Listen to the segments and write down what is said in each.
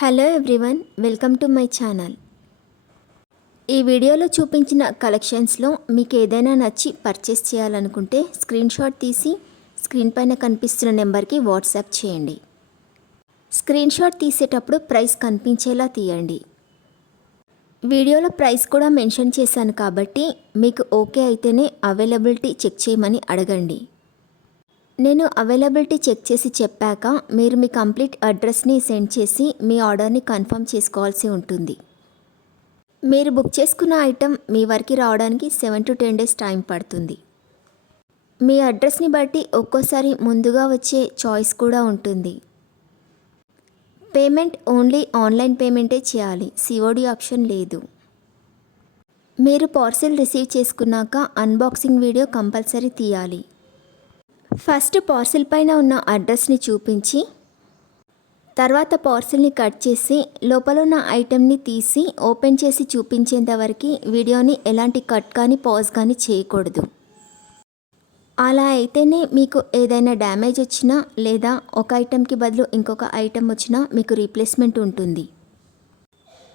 Hello everyone, welcome to my channel. ఈ వీడియోలో చూపించిన కలెక్షన్స్లో మీకు ఏదైనా నచ్చి పర్చేస్ చేయాలనుకుంటే స్క్రీన్ షాట్ తీసి స్క్రీన్ పైన కనిపిస్తున్న నెంబర్కి వాట్సాప్ చేయండి. స్క్రీన్ షాట్ తీసేటప్పుడు ప్రైస్ కనిపించేలా తీయండి. వీడియోలో ప్రైస్ కూడా మెన్షన్ చేశాను కాబట్టి మీకు ఓకే అయితేనే అవైలబిలిటీ చెక్ చేయమని అడగండి. నేను అవైలబిలిటీ చెక్ చేసి చెప్పాక మీరు మీ కంప్లీట్ అడ్రస్ని సెండ్ చేసి మీ ఆర్డర్ని కన్ఫర్మ్ చేసుకోవాల్సి ఉంటుంది. మీరు బుక్ చేసుకున్న ఐటెం మీ వరకు రావడానికి 7 to 10 days టైం పడుతుంది. మీ అడ్రస్ని బట్టి ఒక్కోసారి ముందుగా వచ్చే చాయిస్ కూడా ఉంటుంది. పేమెంట్ ఓన్లీ ఆన్లైన్ పేమెంటే చేయాలి, సిఓడి ఆప్షన్ లేదు. మీరు పార్సిల్ రిసీవ్ చేసుకున్నాక అన్బాక్సింగ్ వీడియో కంపల్సరీ తీయాలి. ఫస్ట్ పార్సిల్ పైన ఉన్న అడ్రస్ని చూపించి తర్వాత పార్సిల్ని కట్ చేసి లోపల ఉన్న ఐటెంని తీసి ఓపెన్ చేసి చూపించేంత వరకు వీడియోని ఎలాంటి కట్ కానీ పాజ్ కానీ చేయకూడదు. అలా అయితేనే మీకు ఏదైనా డ్యామేజ్ వచ్చినా లేదా ఒక ఐటెంకి బదులు ఇంకొక ఐటెం వచ్చినా మీకు రీప్లేస్మెంట్ ఉంటుంది.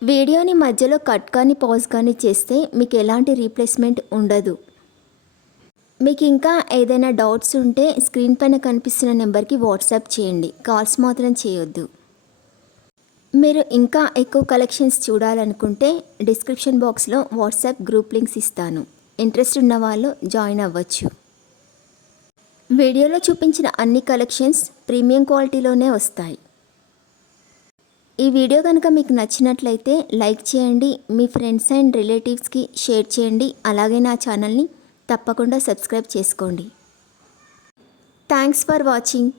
వీడియోని మధ్యలో కట్ కానీ పాజ్ కానీ చేస్తే మీకు ఎలాంటి రీప్లేస్మెంట్ ఉండదు. మీకు ఇంకా ఏదైనా డౌట్స్ ఉంటే స్క్రీన్ పైన కనిపిస్తున్న నెంబర్కి వాట్సాప్ చేయండి, కాల్స్ మాత్రం చేయొద్దు. మీరు ఇంకా ఎక్కువ కలెక్షన్స్ చూడాలనుకుంటే డిస్క్రిప్షన్ బాక్స్లో వాట్సాప్ గ్రూప్ లింక్స్ ఇస్తాను, ఇంట్రెస్ట్ ఉన్న వాళ్ళు జాయిన్ అవ్వచ్చు. వీడియోలో చూపించిన అన్ని కలెక్షన్స్ ప్రీమియం క్వాలిటీలోనే వస్తాయి. ఈ వీడియో కనుక మీకు నచ్చినట్లయితే లైక్ చేయండి, మీ ఫ్రెండ్స్ అండ్ రిలేటివ్స్కి షేర్ చేయండి. అలాగే నా ఛానల్ని తప్పకుండా సబ్స్క్రైబ్ చేసుకోండి. Thanks for watching.